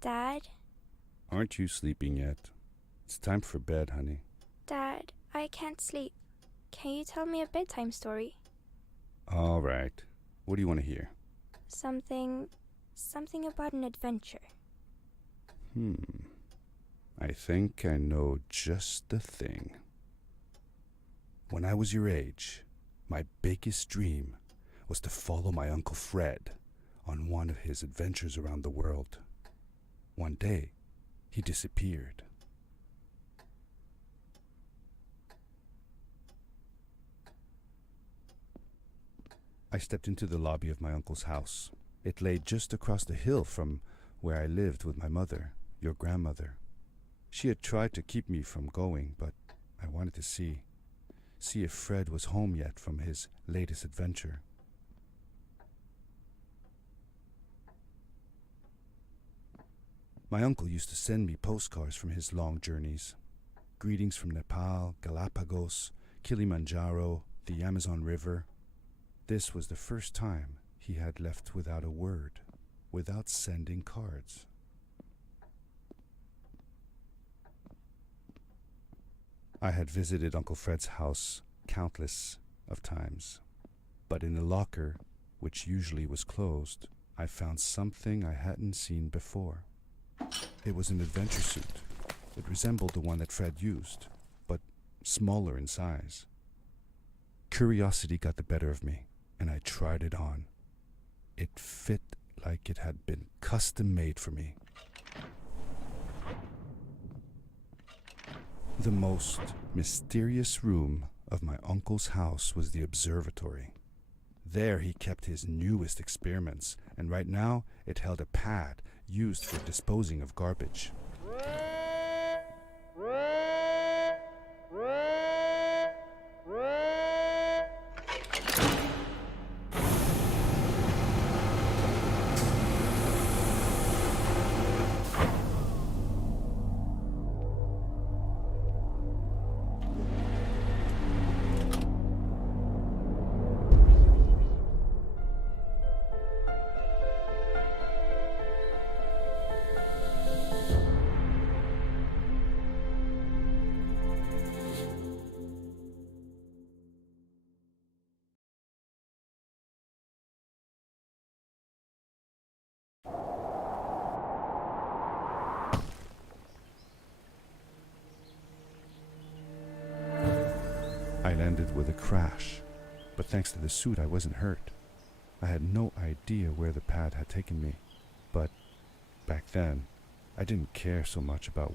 Dad? Aren't you sleeping yet? It's time for bed, honey. Dad, I can't sleep. Can you tell me a bedtime story? All right. What do you want to hear? Something about an adventure. I think I know just the thing. When I was your age, my biggest dream was to follow my Uncle Fred on one of his adventures around the world. One day, he disappeared. I stepped into the lobby of my uncle's house. It lay just across the hill from where I lived with my mother, your grandmother. She had tried to keep me from going, but I wanted to see if Fred was home yet from his latest adventure. My uncle used to send me postcards from his long journeys. Greetings from Nepal, Galapagos, Kilimanjaro, the Amazon River. This was the first time he had left without a word, without sending cards. I had visited Uncle Fred's house countless of times, but in the locker, which usually was closed, I found something I hadn't seen before. It was an adventure suit. It resembled the one that Fred used, but smaller in size. Curiosity got the better of me, and I tried it on. It fit like it had been custom made for me. The most mysterious room of my uncle's house was the observatory. There he kept his newest experiments, and right now it held a pad used for disposing of garbage. I landed with a crash, but thanks to the suit I wasn't hurt. I had no idea where the pad had taken me, but back then I didn't care so much about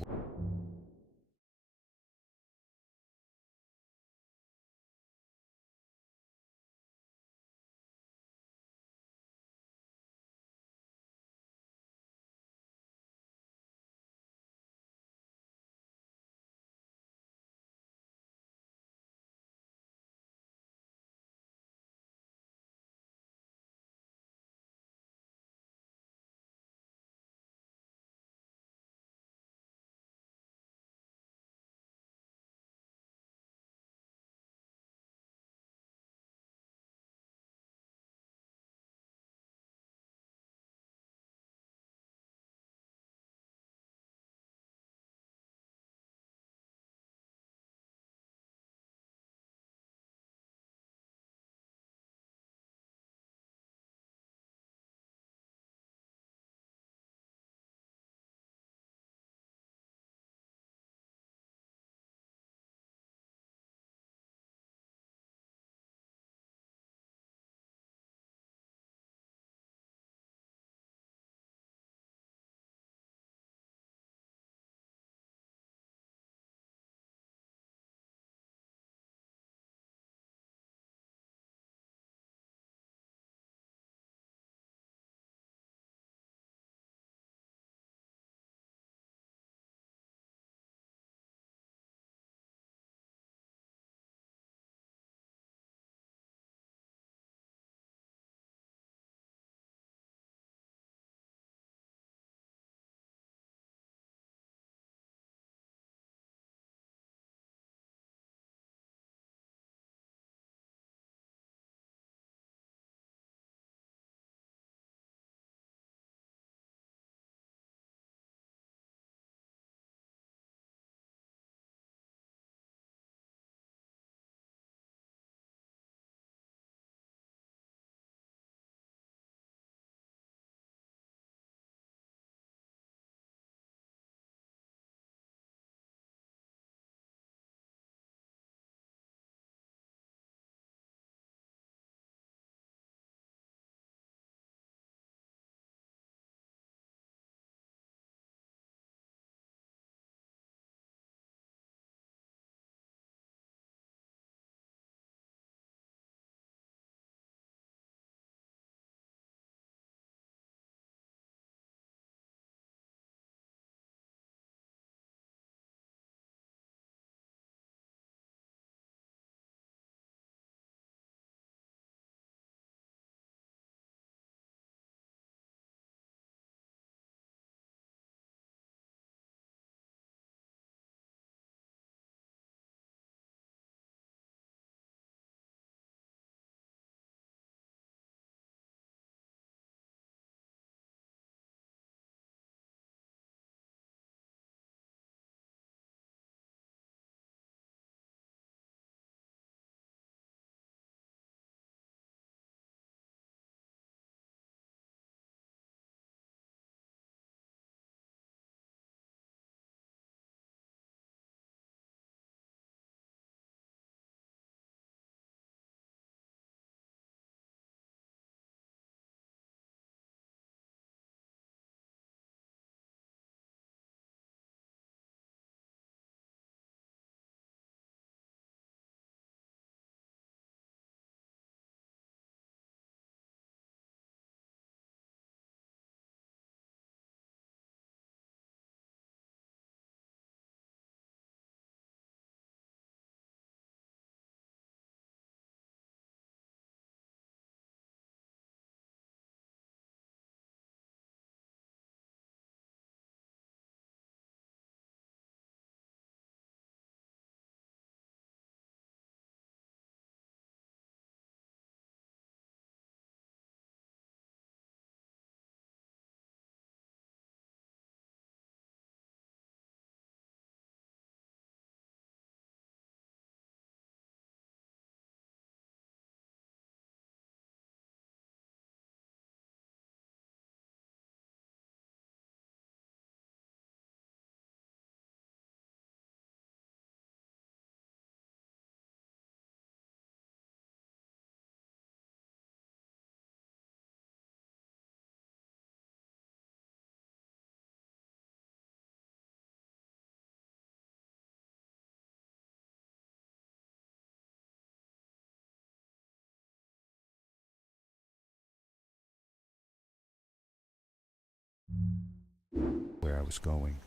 where I was going,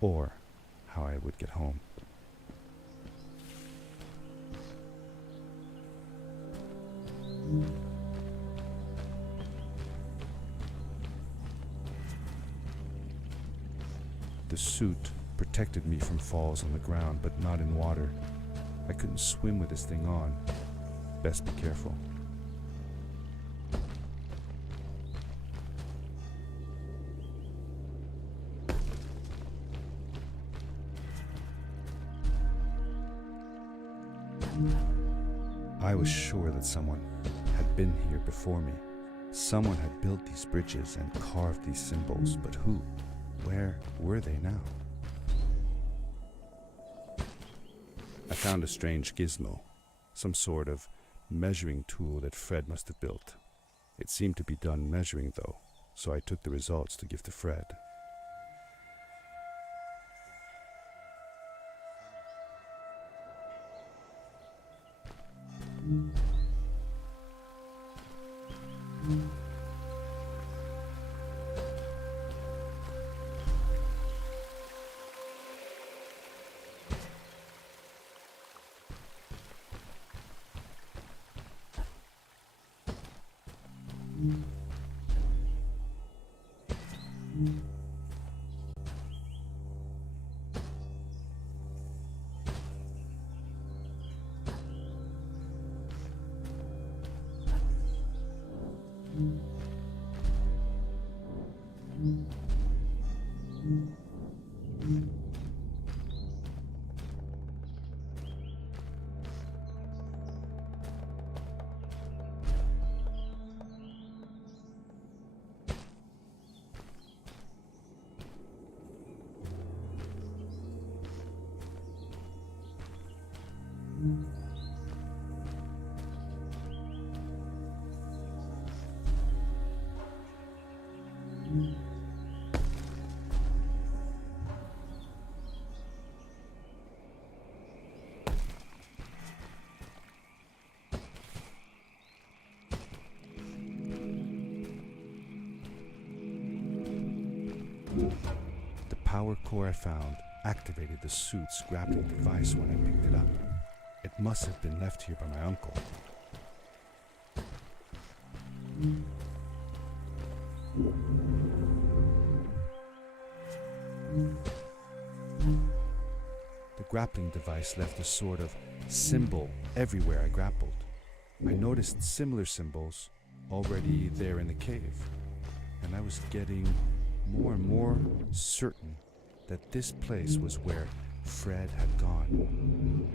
or how I would get home. The suit protected me from falls on the ground, but not in water. I couldn't swim with this thing on. Best be careful. I was sure that someone had been here before me. Someone had built these bridges and carved these symbols, but who? Where were they now? I found a strange gizmo, some sort of measuring tool that Fred must have built. It seemed to be done measuring though, so I took the results to give to Fred. The power core I found activated the suit's grappling device when I picked it up. It must have been left here by my uncle. The grappling device left a sort of symbol everywhere I grappled. I noticed similar symbols already there in the cave, and I was getting more and more certain that this place was where Fred had gone.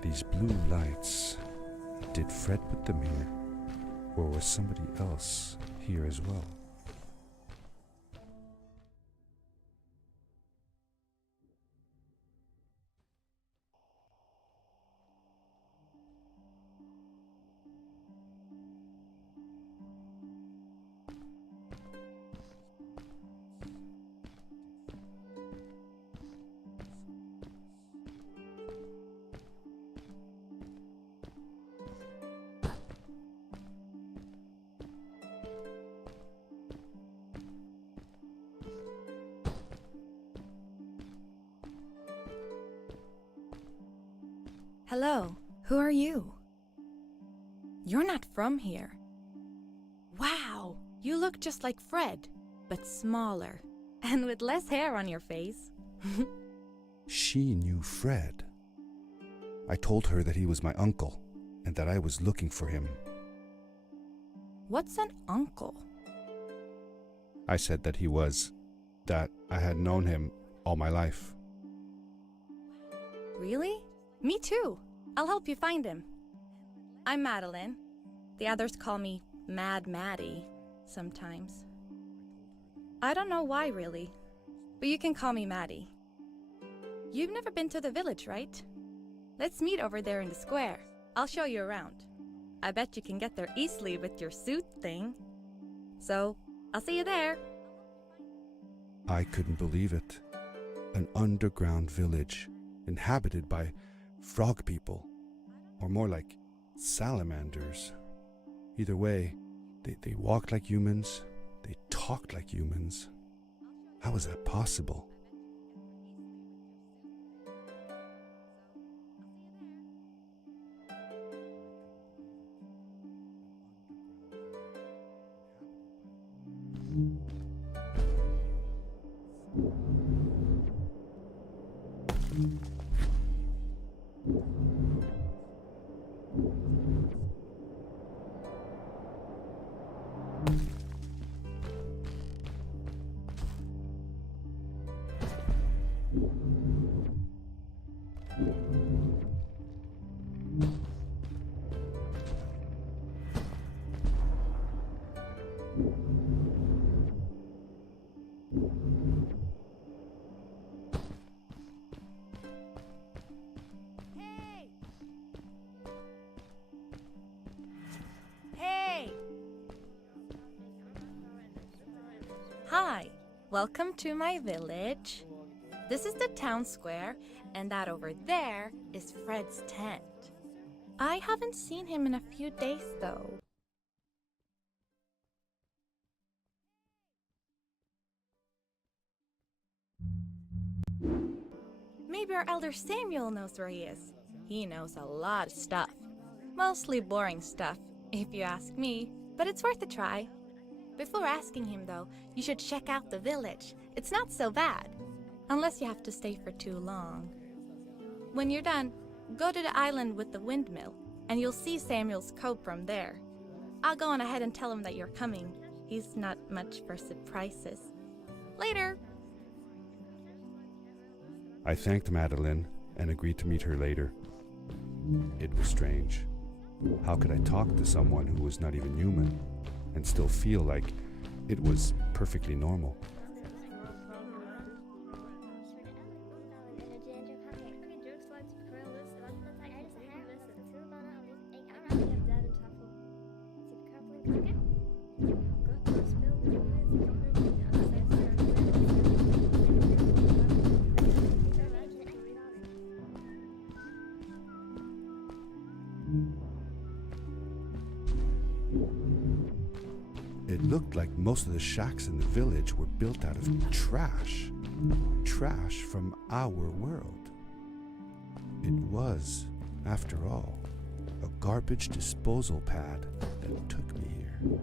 These blue lights. Did Fred put them here? Or was somebody else here as well? Hello, who are you? You're not from here. Wow, you look just like Fred, but smaller, and with less hair on your face. She knew Fred. I told her that he was my uncle, and that I was looking for him. What's an uncle? I said that that I had known him all my life. Really? Me too. I'll help you find him. I'm Madeline. The others call me Mad Maddie sometimes. I don't know why, really, but you can call me Maddie. You've never been to the village, right? Let's meet over there in the square. I'll show you around. I bet you can get there easily with your suit thing. So, I'll see you there. I couldn't believe it. An underground village inhabited by frog people, or more like salamanders. Either way, they walked like humans, they talked like humans. How was that possible? Hey! Hi, welcome to my village. This is the town square, and that over there is Fred's tent. I haven't seen him in a few days, though. Maybe our elder Samuel knows where he is. He knows a lot of stuff. Mostly boring stuff, if you ask me, but it's worth a try. Before asking him, though, you should check out the village. It's not so bad, unless you have to stay for too long. When you're done, go to the island with the windmill, and you'll see Samuel's cove from there. I'll go on ahead and tell him that you're coming. He's not much for surprises. Later! I thanked Madeline and agreed to meet her later. It was strange. How could I talk to someone who was not even human and still feel like it was perfectly normal? It looked like most of the shacks in the village were built out of trash. Trash from our world. It was, after all, a garbage disposal pad that took me here.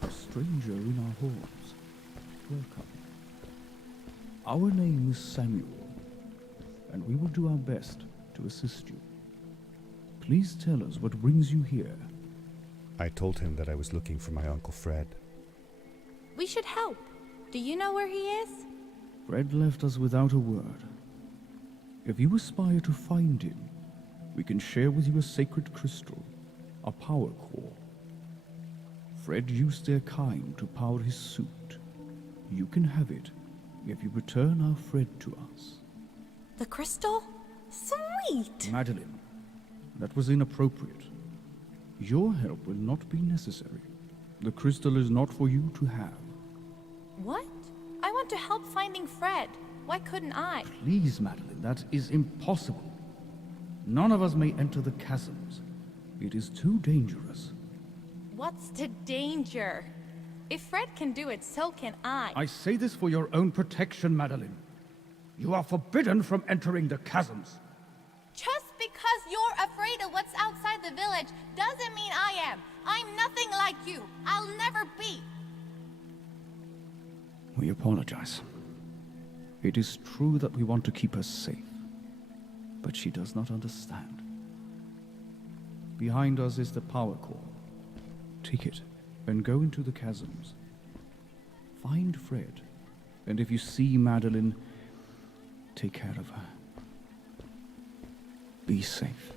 A stranger in our halls. Welcome. Our name is Samuel, and we will do our best to assist you. Please tell us what brings you here. I told him that I was looking for my Uncle Fred. We should help. Do you know where he is? Fred left us without a word. If you aspire to find him, we can share with you a sacred crystal, a power core. Fred used their kind to power his suit. You can have it if you return our Fred to us. The crystal? Sweet! Madeline, that was inappropriate. Your help will not be necessary. The crystal is not for you to have. What? I want to help finding Fred. Why couldn't I? Please, Madeline, that is impossible. None of us may enter the chasms. It is too dangerous. What's the danger? If Fred can do it, so can I. I say this for your own protection, Madeline. You are forbidden from entering the chasms. Just because you're afraid of what's outside the village doesn't mean I am. I'm nothing like you. I'll never be. We apologize. It is true that we want to keep her safe, but she does not understand. Behind us is the power core. Take it and go into the chasms. Find Fred, and if you see Madeline, take care of her. Be safe.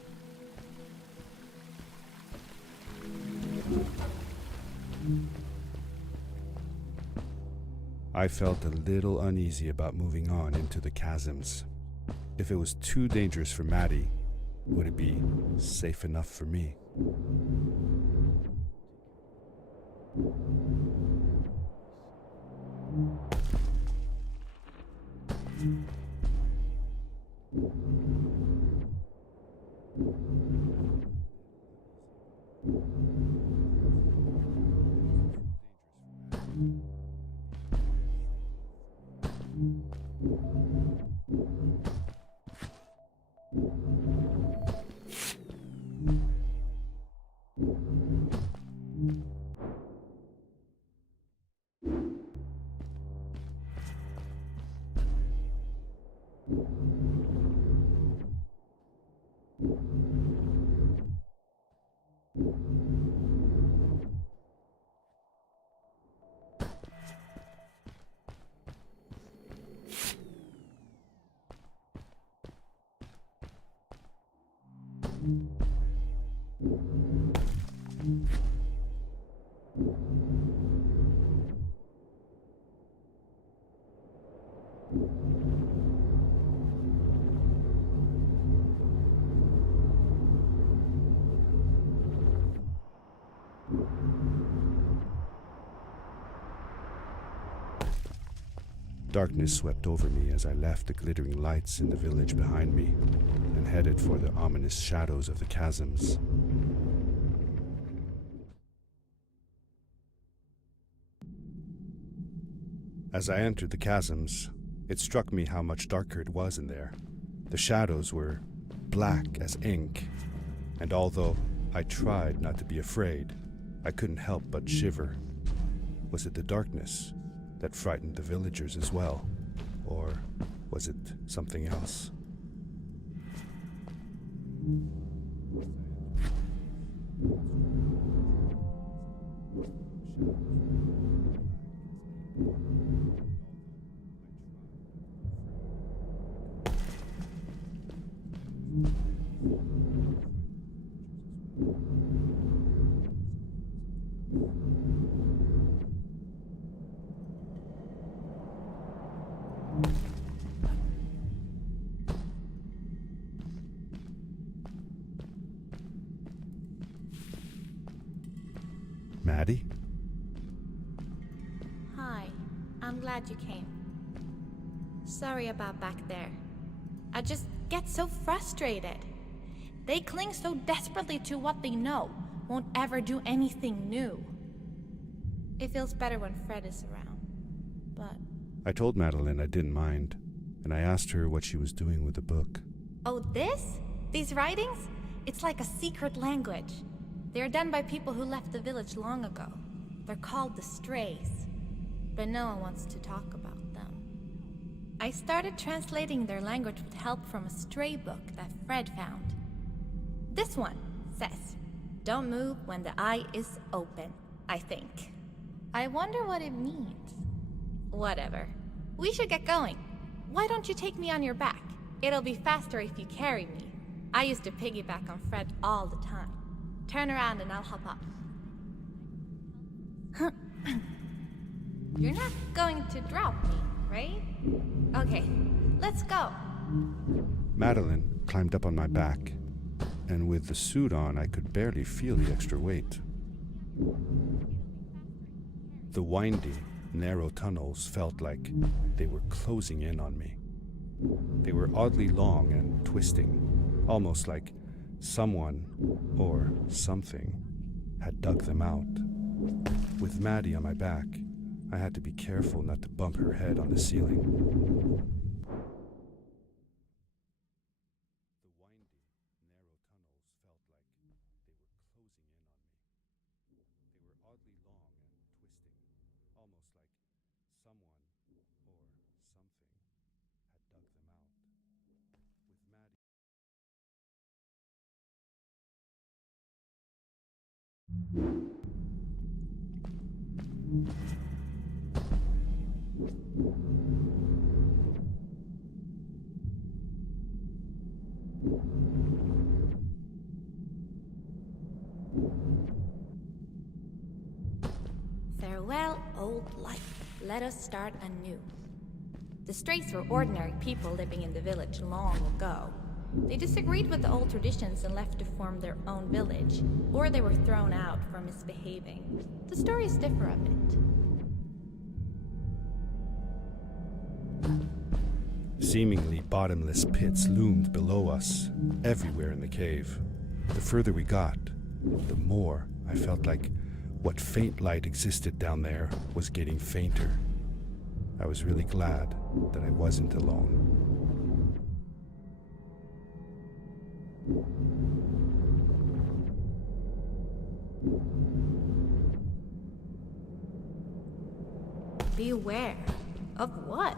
I felt a little uneasy about moving on into the chasms. If it was too dangerous for Maddie, would it be safe enough for me? Darkness swept over me as I left the glittering lights in the village behind me and headed for the ominous shadows of the chasms. As I entered the chasms, it struck me how much darker it was in there. The shadows were black as ink, and although I tried not to be afraid, I couldn't help but shiver. Was it the darkness that frightened the villagers as well? Or was it something else? Maddie? Hi, I'm glad you came. Sorry about back there. I just get so frustrated. They cling so desperately to what they know, won't ever do anything new. It feels better when Fred is around, but... I told Madeline I didn't mind, and I asked her what she was doing with the book. Oh, this? These writings? It's like a secret language. They're done by people who left the village long ago. They're called the Strays, but no one wants to talk about them. I started translating their language with help from a stray book that Fred found. This one says, "Don't move when the eye is open," I think. I wonder what it means. Whatever. We should get going. Why don't you take me on your back? It'll be faster if you carry me. I used to piggyback on Fred all the time. Turn around and I'll hop up. You're not going to drop me, right? Okay, let's go. Madeline climbed up on my back, and with the suit on, I could barely feel the extra weight. The windy, narrow tunnels felt like they were closing in on me. They were oddly long and twisting, almost like someone or something had dug them out. With Maddie on my back, I had to be careful not to bump her head on the ceiling. Farewell, old life. Let us start anew. The Strays were ordinary people living in the village long ago. They disagreed with the old traditions and left to form their own village, or they were thrown out for misbehaving. The stories differ a bit. Seemingly bottomless pits loomed below us, everywhere in the cave. The further we got, the more I felt like what faint light existed down there was getting fainter. I was really glad that I wasn't alone. Beware of what?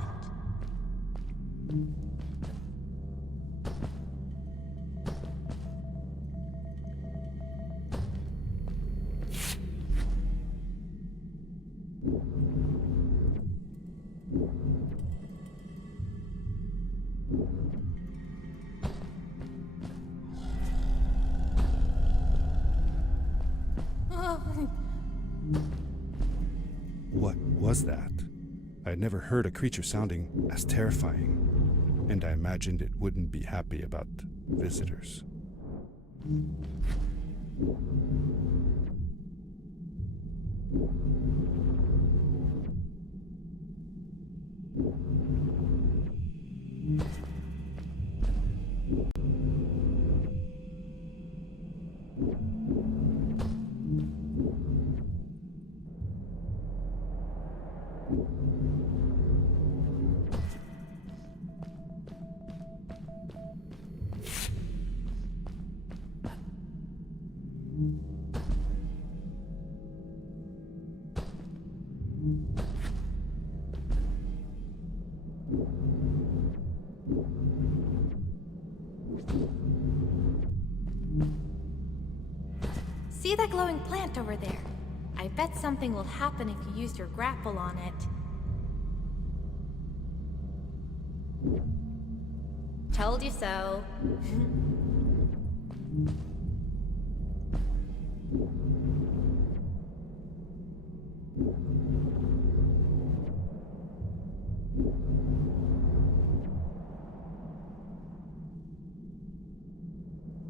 What was that? I had never heard a creature sounding as terrifying, and I imagined it wouldn't be happy about visitors. See that glowing plant over there? I bet something will happen if you use your grapple on it. Told you so.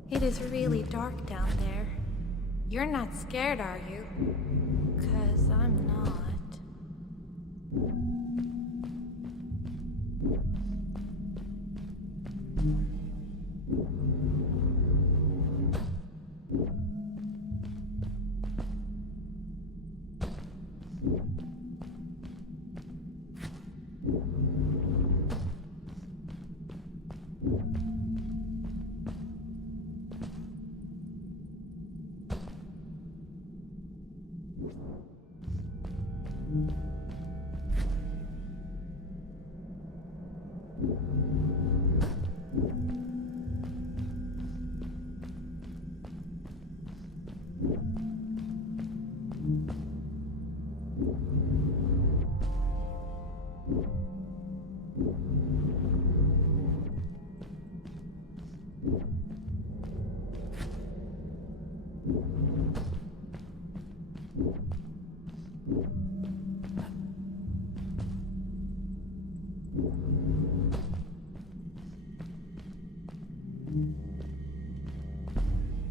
It is really dark down there. You're not scared, are you? 'Cause I'm not.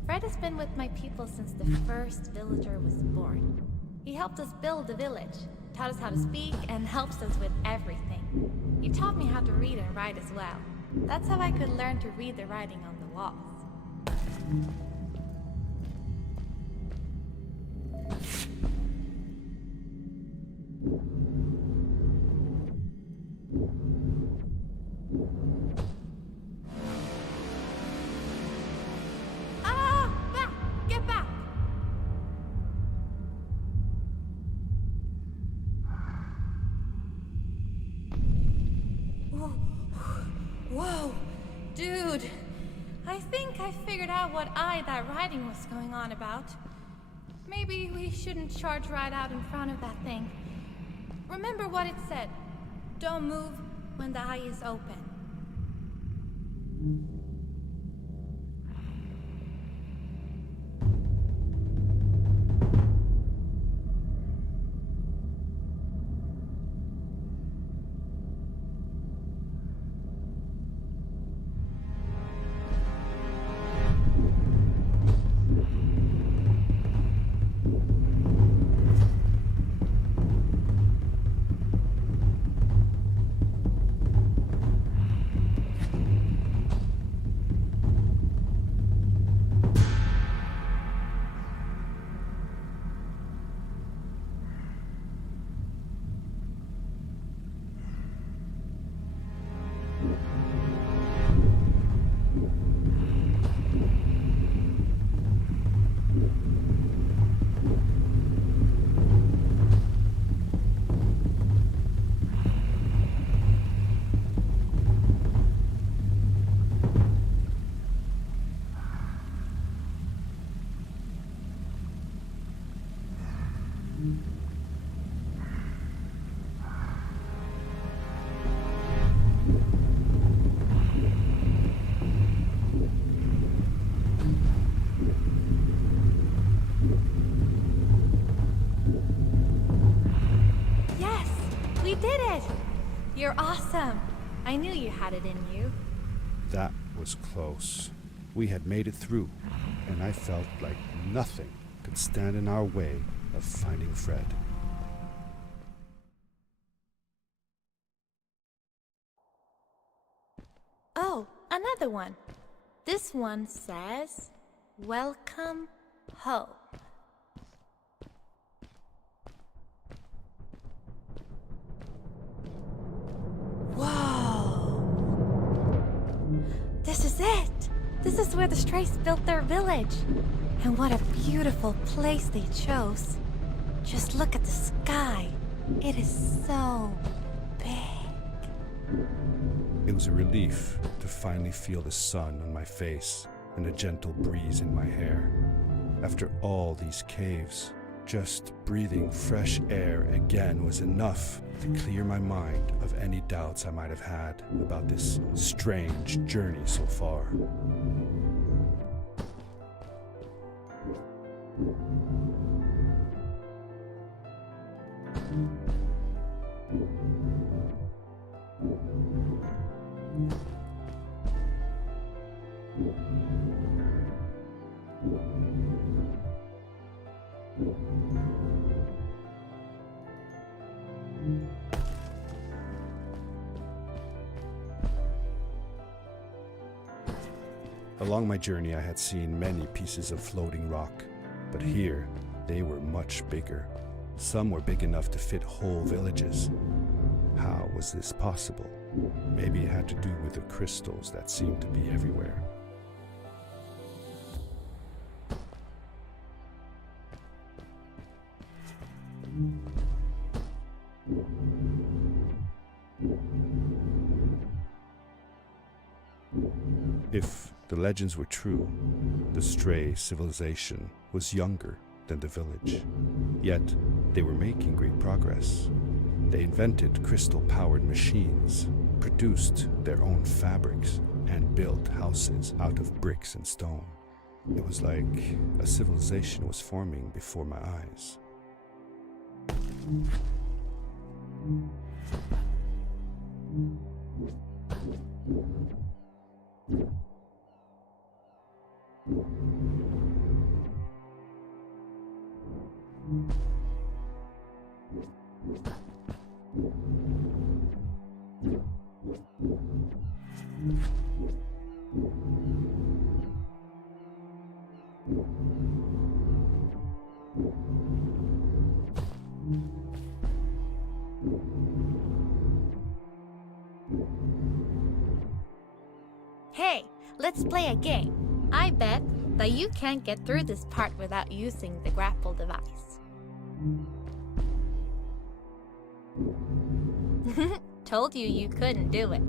Fred has been with my people since the first villager was born. He helped us build the village, taught us how to speak, and helps us with everything. He taught me how to read and write as well. That's how I could learn to read the writing on the walls. Ah! Back! Get back! Whoa! Dude! I think I figured out what that writing was going on about. Maybe we shouldn't charge right out in front of that thing. Remember what it said. Don't move when the eye is open. Yes! We did it! You're awesome! I knew you had it in you. That was close. We had made it through, and I felt like nothing could stand in our way of finding Fred. Oh, another one. This one says, "Welcome home." Whoa! This is it! This is where the Strays built their village. And what a beautiful place they chose. Just look at the sky. It is so big. It was a relief to finally feel the sun on my face and a gentle breeze in my hair. After all these caves, just breathing fresh air again was enough to clear my mind of any doubts I might have had about this strange journey so far. Along my journey, I had seen many pieces of floating rock, but here they were much bigger. Some were big enough to fit whole villages. How was this possible? Maybe it had to do with the crystals that seemed to be everywhere. If the legends were true, the Stray civilization was younger than the village. Yet, they were making great progress. They invented crystal-powered machines, produced their own fabrics, and built houses out of bricks and stone. It was like a civilization was forming before my eyes. let's play a game. I bet that you can't get through this part without using the grapple device. Told you you couldn't do it.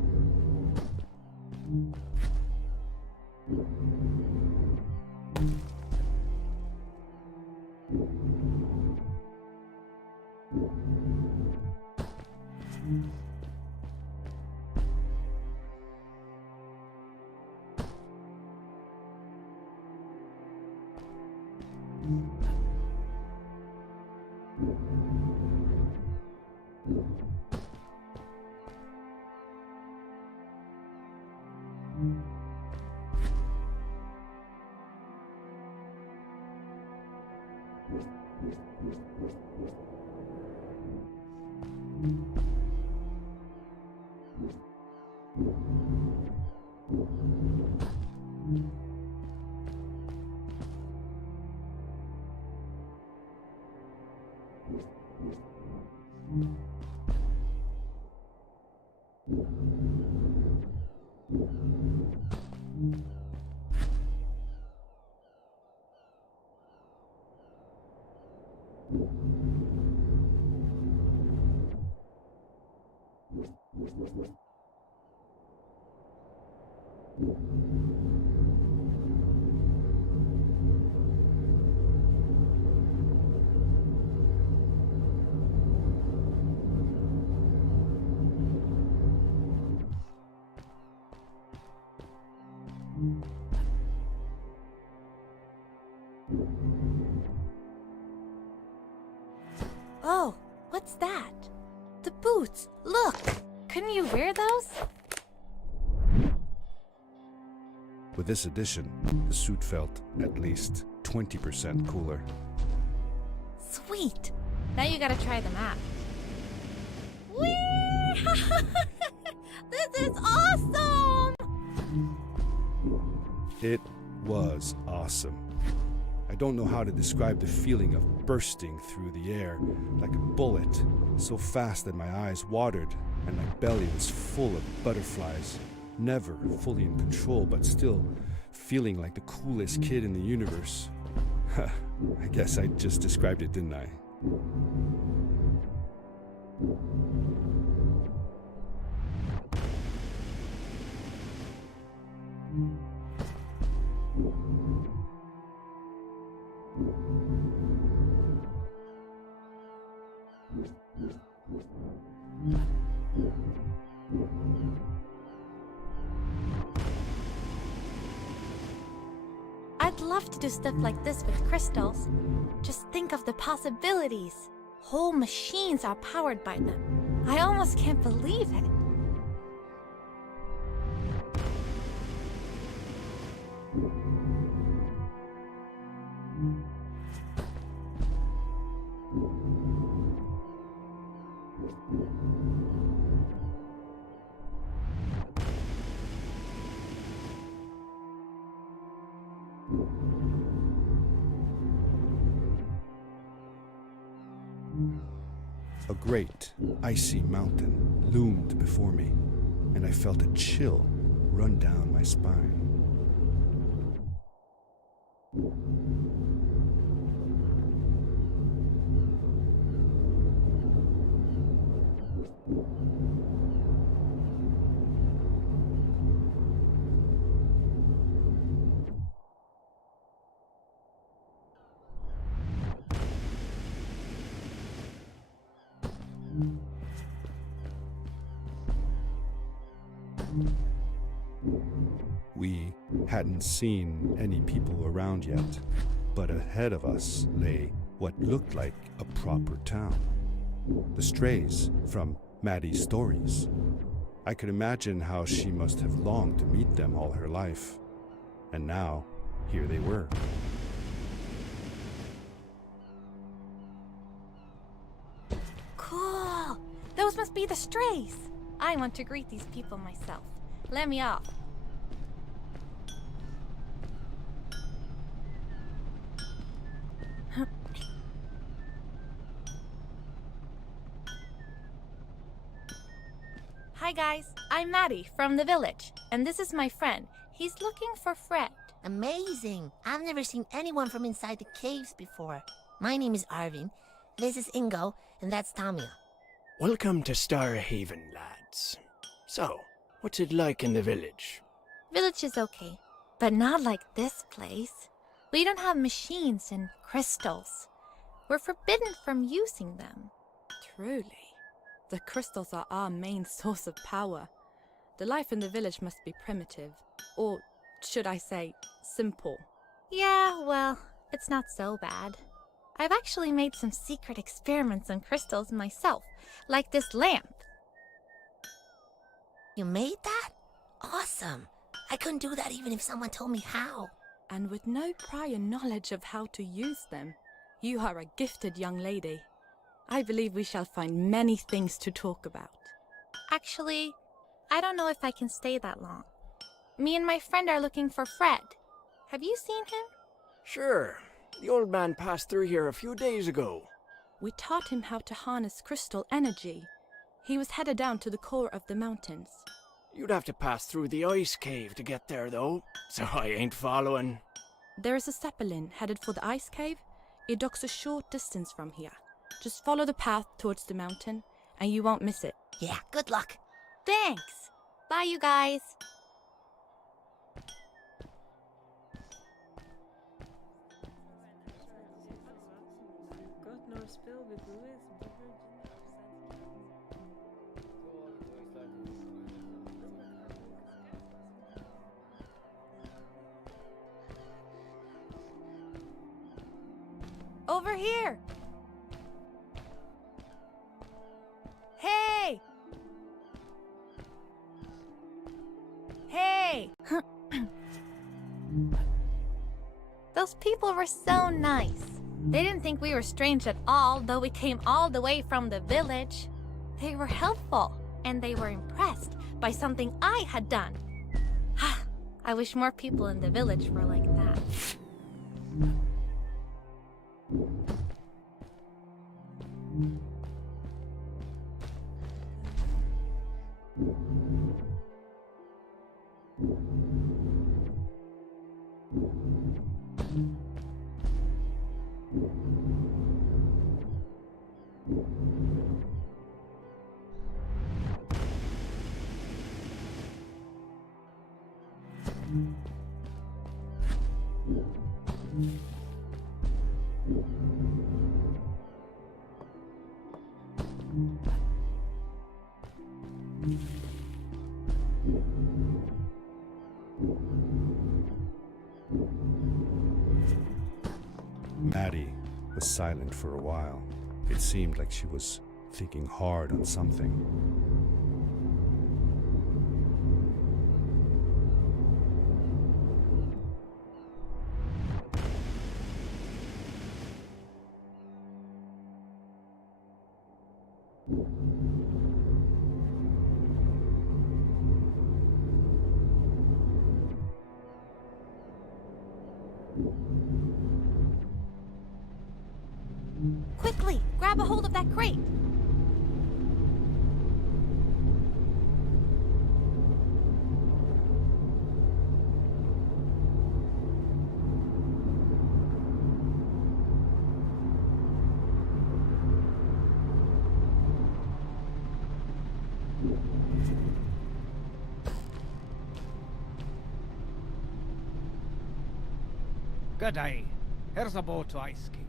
Oh, what's that? The boots! Look! Couldn't you wear those? With this addition, the suit felt at least 20% cooler. Sweet! Now you gotta try them out. Whee! This is awesome! It was awesome. I don't know how to describe the feeling of bursting through the air like a bullet, so fast that my eyes watered and my belly was full of butterflies. Never fully in control, but still feeling like the coolest kid in the universe. I guess I just described it, didn't I? I'd love to do stuff like this with crystals. Just think of the possibilities. Whole machines are powered by them. I almost can't believe it. A great, icy mountain loomed before me, and I felt a chill run down my spine. We hadn't seen any people around yet, but ahead of us lay what looked like a proper town. The strays from Maddie's stories. I could imagine how she must have longed to meet them all her life. And now, here they were. Cool! Those must be the strays. I want to greet these people myself. Let me off. Hi guys, I'm Maddie from the village, and this is my friend. He's looking for Fred. Amazing! I've never seen anyone from inside the caves before. My name is Arvin. This is Ingo, and that's Tamia. Welcome to Starhaven, lads. So, what's it like in the village? Village is okay, but not like this place. We don't have machines and crystals. We're forbidden from using them. Truly. The crystals are our main source of power. The life in the village must be primitive, or should I say, simple. Yeah, well, it's not so bad. I've actually made some secret experiments on crystals myself, like this lamp. You made that? Awesome! I couldn't do that even if someone told me how. And with no prior knowledge of how to use them, you are a gifted young lady. I believe we shall find many things to talk about. Actually, I don't know if I can stay that long. Me and my friend are looking for Fred. Have you seen him? Sure. The old man passed through here a few days ago. We taught him how to harness crystal energy. He was headed down to the core of the mountains. You'd have to pass through the ice cave to get there, though, so I ain't following. There is a zeppelin headed for the ice cave. It docks a short distance from here. Just follow the path towards the mountain, and you won't miss it. Yeah, good luck. Thanks! Bye, you guys! Over here! Hey! Hey! Those people were so nice. They didn't think we were strange at all, though we came all the way from the village. They were helpful, and they were impressed by something I had done. I wish more people in the village were like that. Maddie was silent for a while. It seemed like she was thinking hard on something. Quickly, grab a hold of that crate. Good day. Here's a boat to Ice Cave.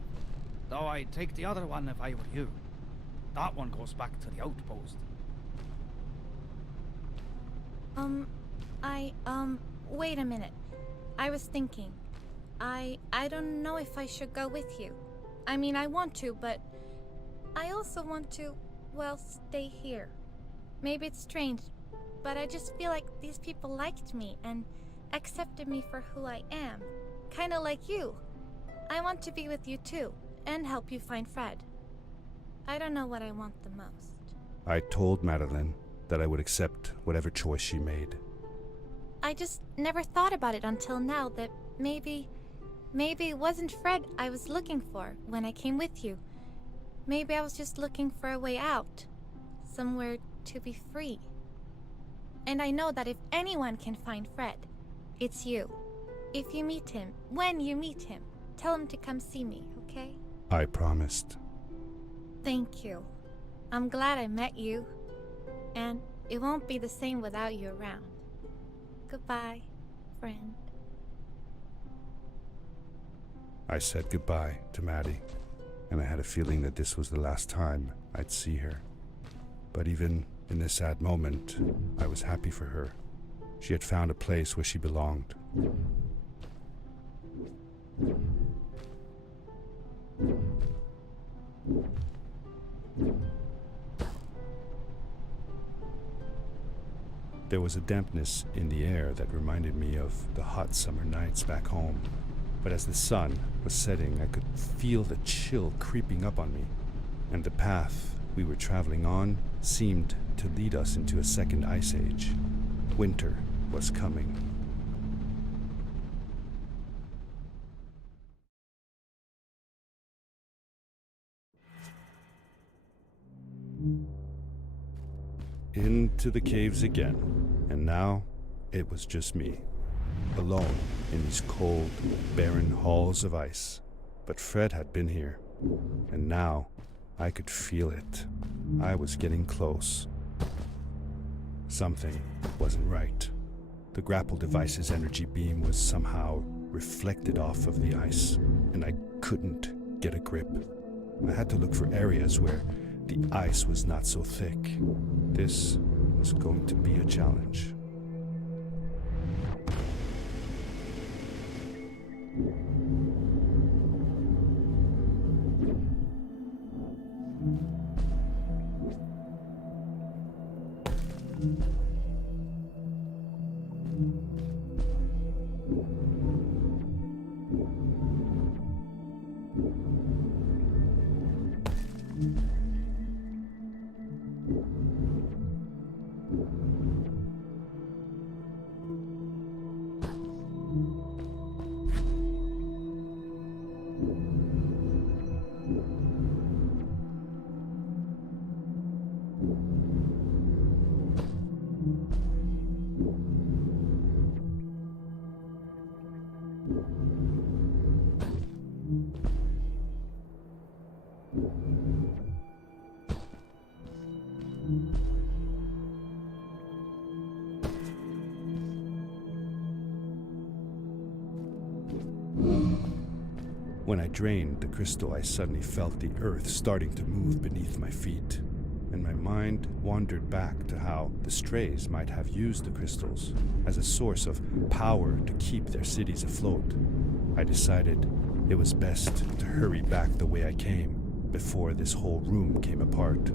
Though I'd take the other one if I were you. That one goes back to the outpost. Wait a minute. I was thinking. I don't know if I should go with you. I mean, I want to, but I also want to, well, stay here. Maybe it's strange, but I just feel like these people liked me and accepted me for who I am. Kinda like you. I want to be with you too, and help you find Fred. I don't know what I want the most. I told Madeline that I would accept whatever choice she made. I just never thought about it until now that maybe it wasn't Fred I was looking for when I came with you. Maybe I was just looking for a way out. Somewhere to be free. And I know that if anyone can find Fred, It's you. If you meet him, when you meet him, tell him to come see me, okay? I promised. Thank you. I'm glad I met you. And it won't be the same without you around. Goodbye, friend. I said goodbye to Maddie, and I had a feeling that this was the last time I'd see her. But even in this sad moment, I was happy for her. She had found a place where she belonged. There was a dampness in the air that reminded me of the hot summer nights back home. But as the sun was setting, I could feel the chill creeping up on me, and the path we were traveling on seemed to lead us into a second ice age. Winter was coming. Into the caves again, and now it was just me, alone in these cold, barren halls of ice. But Fred had been here, and now I could feel it. I was getting close. Something wasn't right. The grapple device's energy beam was somehow reflected off of the ice, and I couldn't get a grip. I had to look for areas where the ice was not so thick. This was going to be a challenge. When I drained the crystal, I suddenly felt the earth starting to move beneath my feet, and my mind wandered back to how the strays might have used the crystals as a source of power to keep their cities afloat. I decided it was best to hurry back the way I came before this whole room came apart.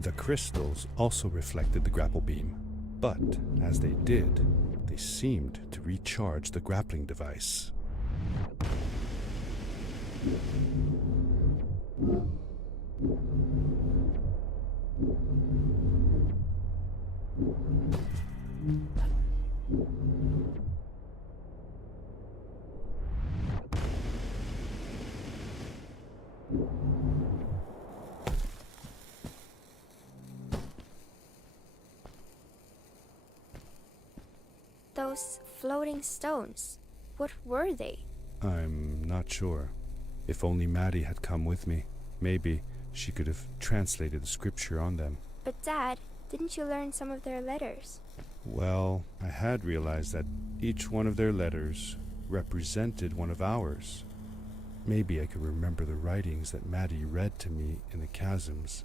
The crystals also reflected the grapple beam, but as they did, they seemed to recharge the grappling device. Those floating stones, what were they? I'm not sure. If only Maddie had come with me, maybe she could have translated the scripture on them. But Dad, Didn't you learn some of their letters? Well, I had realized that each one of their letters represented one of ours. Maybe I could remember the writings that Maddie read to me in the chasms.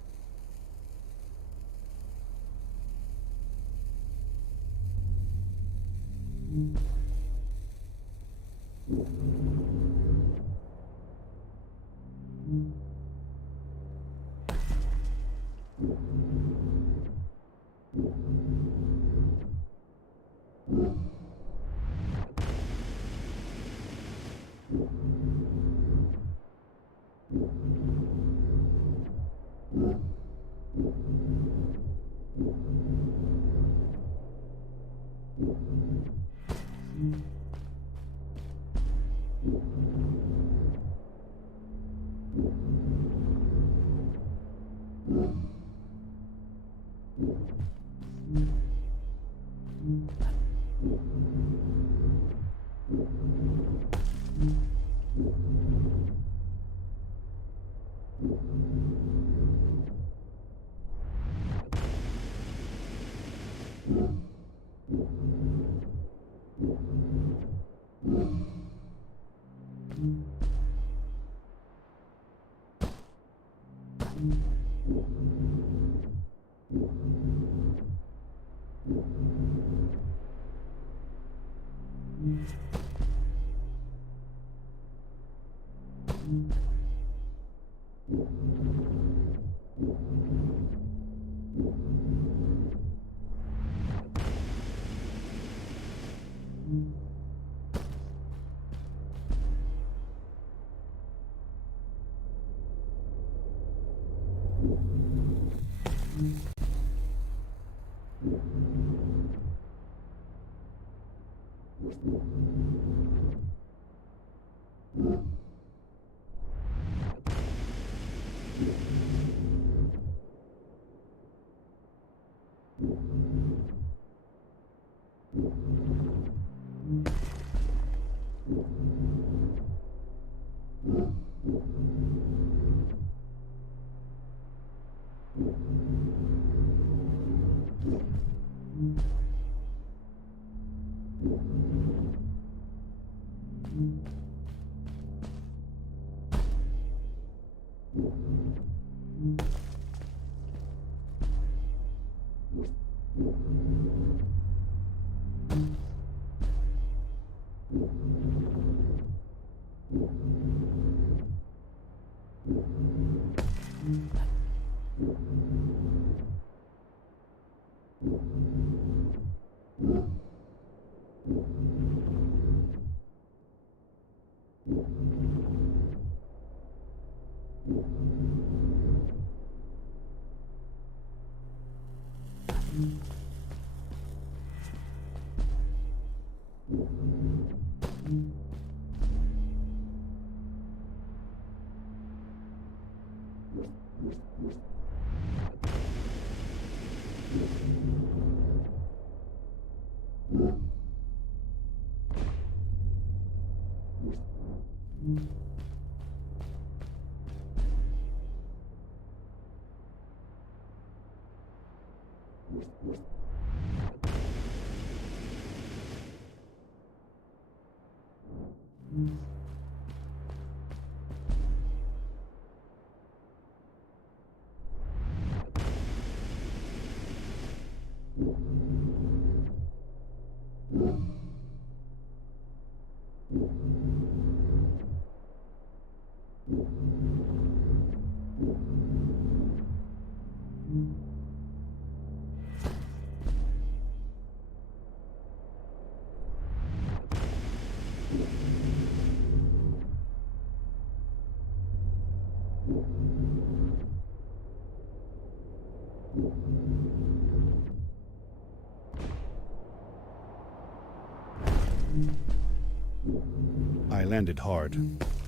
I landed hard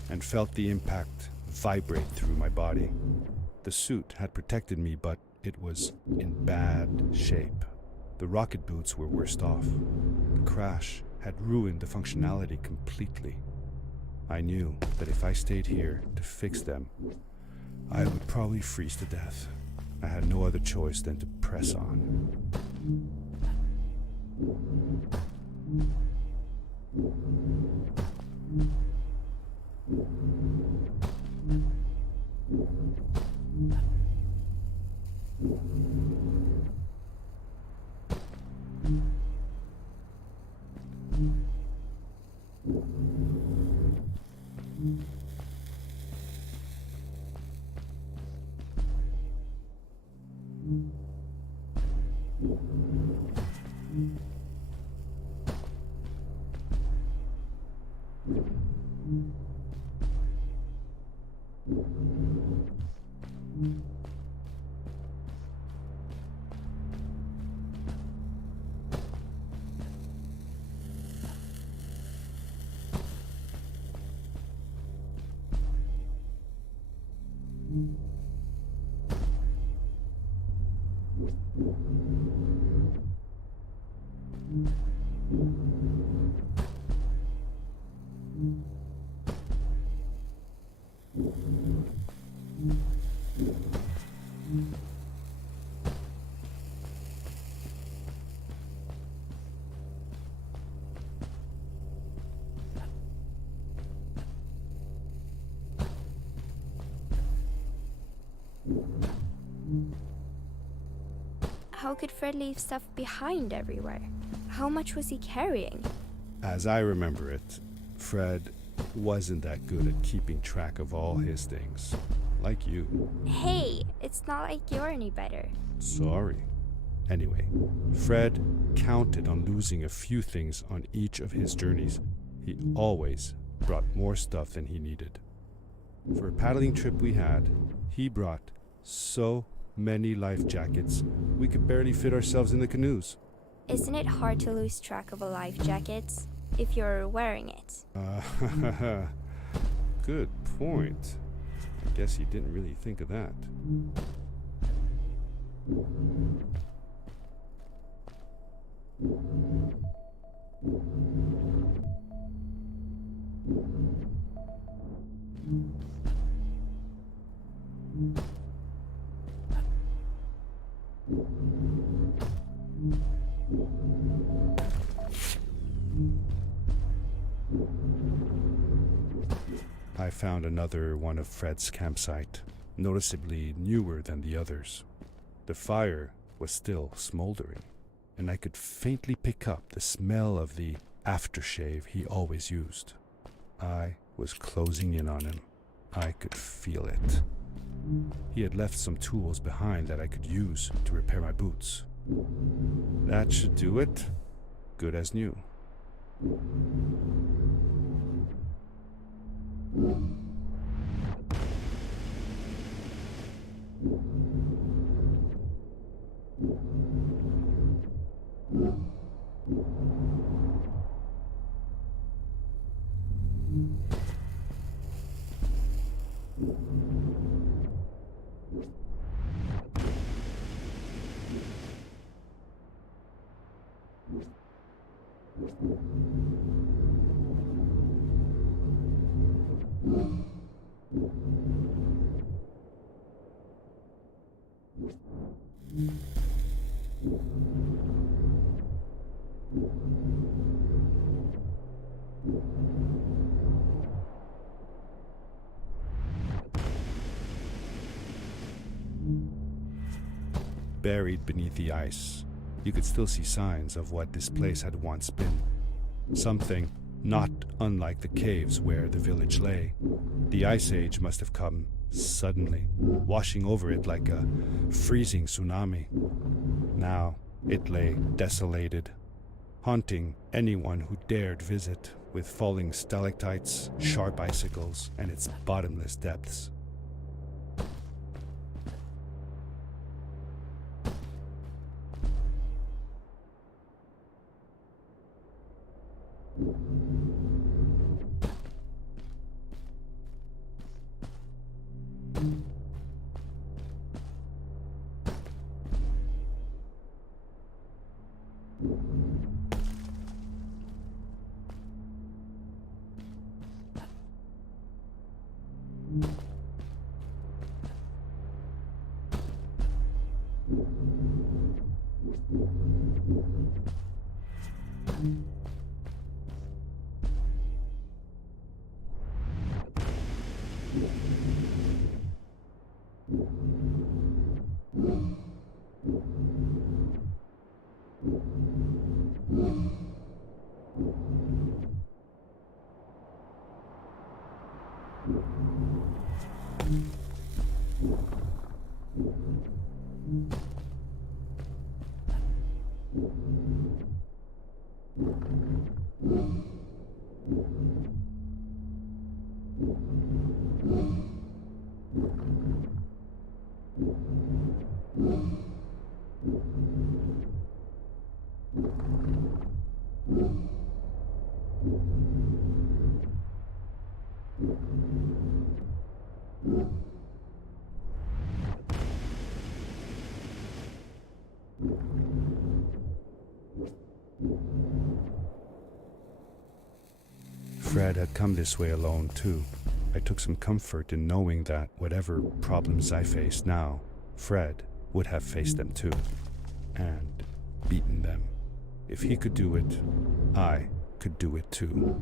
and felt the impact vibrate through my body. The suit had protected me, but it was in bad shape. The rocket boots were worst off. The crash had ruined the functionality completely. I knew that if I stayed here to fix them, I would probably freeze to death. I had no other choice than to press on. How could Fred leave stuff behind everywhere? How much was he carrying? As I remember it, Fred wasn't that good at keeping track of all his things. Like you. Hey, it's not like you're any better. Sorry. Anyway, Fred counted on losing a few things on each of his journeys. He always brought more stuff than he needed. For a paddling trip we had, he brought so many life jackets, we could barely fit ourselves in the canoes. Isn't it hard to lose track of a life jacket if you're wearing it? Good point. I guess he didn't really think of that. I found another one of Fred's campsite, noticeably newer than the others. The fire was still smoldering, and I could faintly pick up the smell of the aftershave he always used. I was closing in on him. I could feel it. He had left some tools behind that I could use to repair my boots. That should do it. Good as new. Buried beneath the ice, you could still see signs of what this place had once been. Something not unlike the caves where the village lay. The Ice Age must have come suddenly, washing over it like a freezing tsunami. Now it lay desolated, haunting anyone who dared visit, with falling stalactites, sharp icicles, and its bottomless depths. Fred had come this way alone, too. I took some comfort in knowing that whatever problems I faced now, Fred would have faced them too, and beaten them. If he could do it, I could do it too.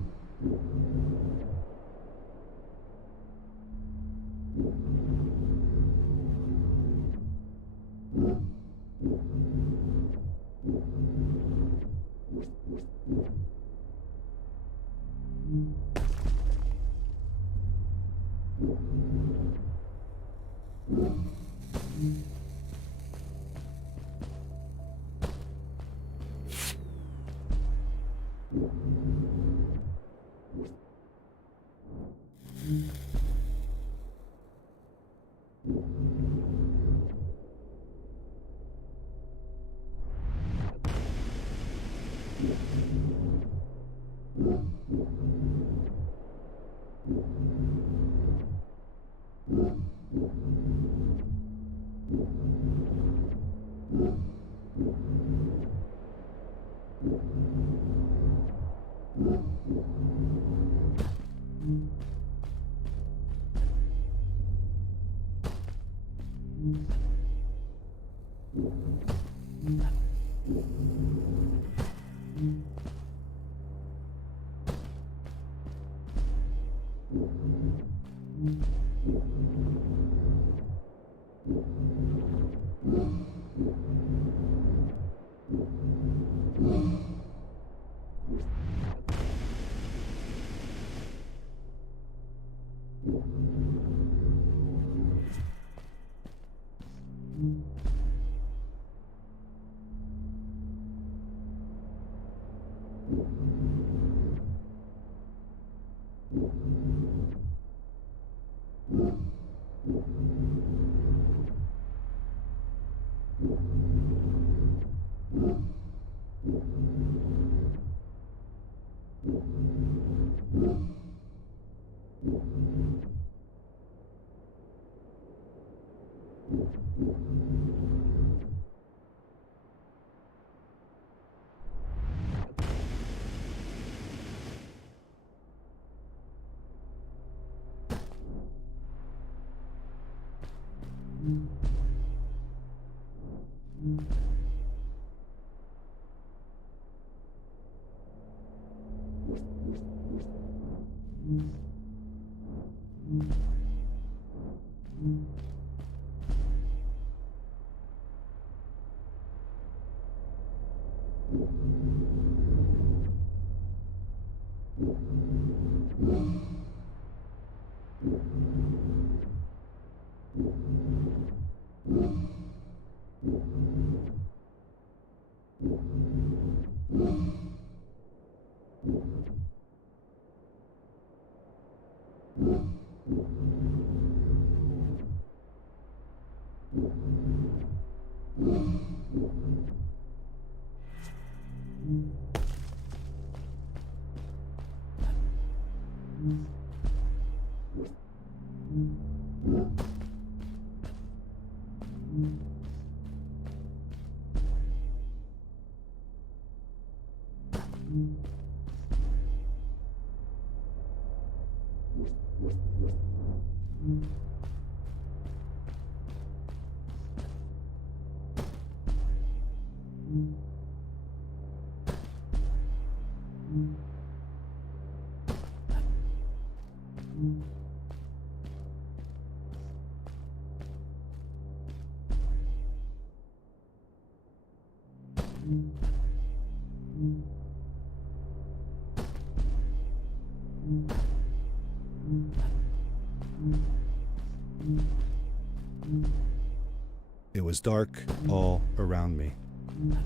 It was dark all around me,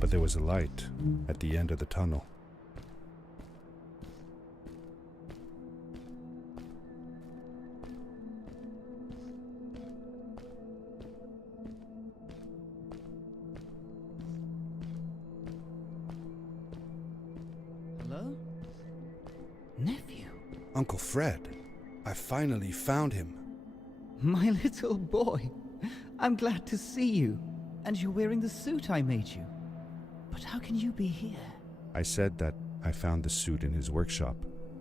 but there was a light at the end of the tunnel. Hello? Nephew? Uncle Fred, I finally found him. My little boy. I'm glad to see you. And you're wearing the suit I made you. But how can you be here? I said that I found the suit in his workshop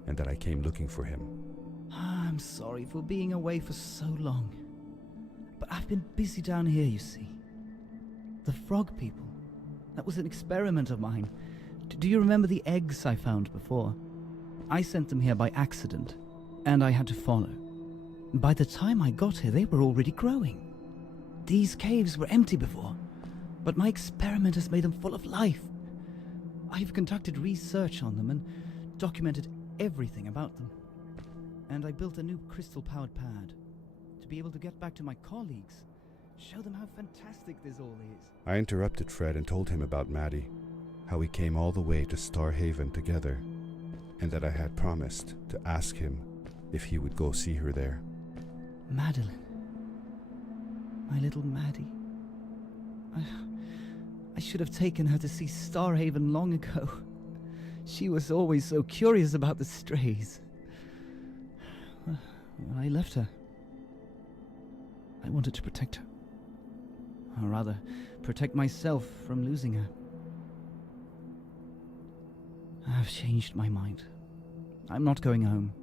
and that I came looking for him. I'm sorry for being away for so long. But I've been busy down here, you see. The frog people. That was an experiment of mine. Do you remember the eggs I found before? I sent them here by accident, and I had to follow. By the time I got here, they were already growing. These caves were empty before, but my experiment has made them full of life. I've conducted research on them and documented everything about them. And I built a new crystal-powered pad to be able to get back to my colleagues, show them how fantastic this all is. I interrupted Fred and told him about Maddie, how we came all the way to Starhaven together, and that I had promised to ask him if he would go see her there. Madeline. My little Maddie. I should have taken her to see Starhaven long ago. She was always so curious about the strays. Well, I left her. I wanted to protect her. Or rather, protect myself from losing her. I've changed my mind. I'm not going home.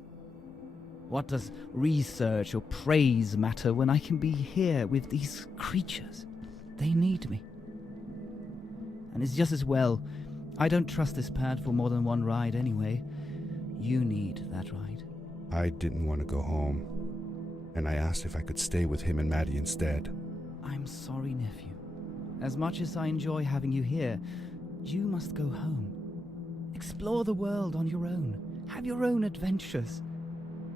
What does research or praise matter when I can be here with these creatures? They need me. And it's just as well. I don't trust this pad for more than one ride anyway. You need that ride. I didn't want to go home, and I asked if I could stay with him and Maddie instead. I'm sorry, nephew. As much as I enjoy having you here, you must go home. Explore the world on your own. Have your own adventures.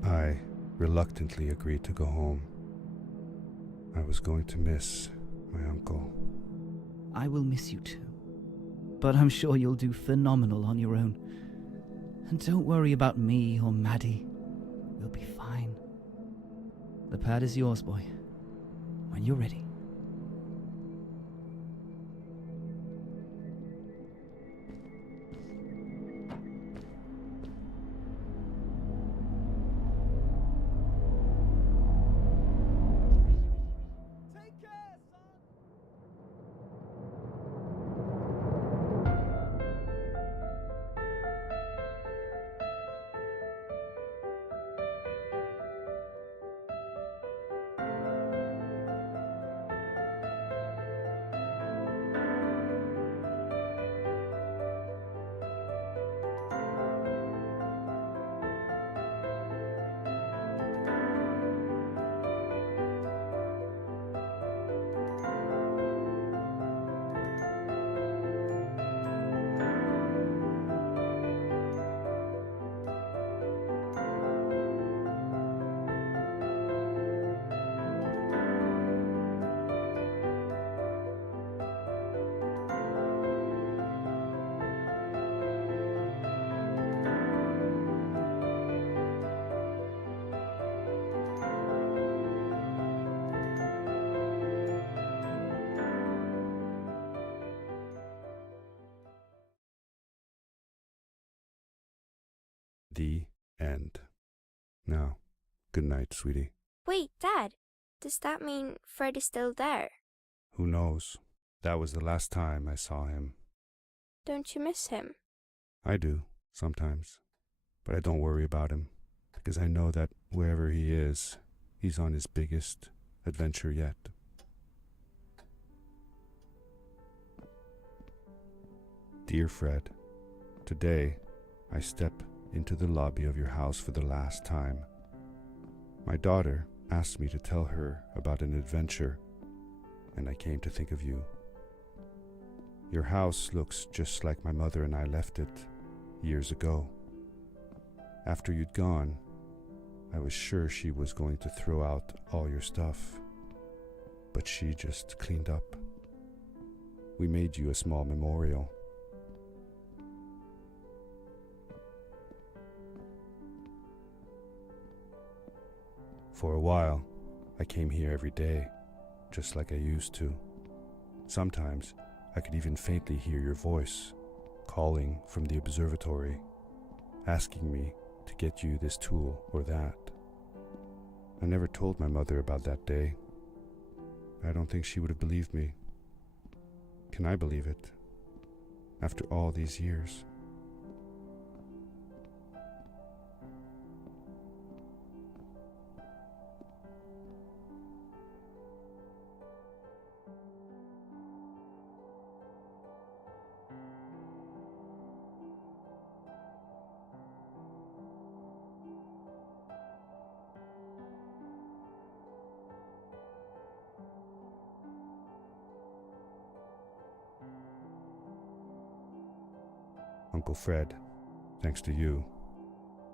I reluctantly agreed to go home. I was going to miss my uncle. I will miss you too. But I'm sure you'll do phenomenal on your own. And don't worry about me or Maddie. We'll be fine. The pad is yours, boy. When you're ready. The end. Now, good night, sweetie. Wait, Dad. Does that mean Fred is still there? Who knows? That was the last time I saw him. Don't you miss him? I do, sometimes. But I don't worry about him, because I know that wherever he is, he's on his biggest adventure yet. Dear Fred, today I step into the lobby of your house for the last time. My daughter asked me to tell her about an adventure, and I came to think of you. Your house looks just like my mother and I left it years ago. After you'd gone, I was sure she was going to throw out all your stuff, but she just cleaned up. We made you a small memorial. For a while, I came here every day, just like I used to. Sometimes, I could even faintly hear your voice, calling from the observatory, asking me to get you this tool or that. I never told my mother about that day. I don't think she would have believed me. Can I believe it? After all these years? Uncle Fred, thanks to you,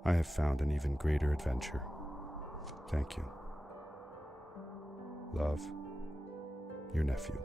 I have found an even greater adventure. Thank you. Love, your nephew.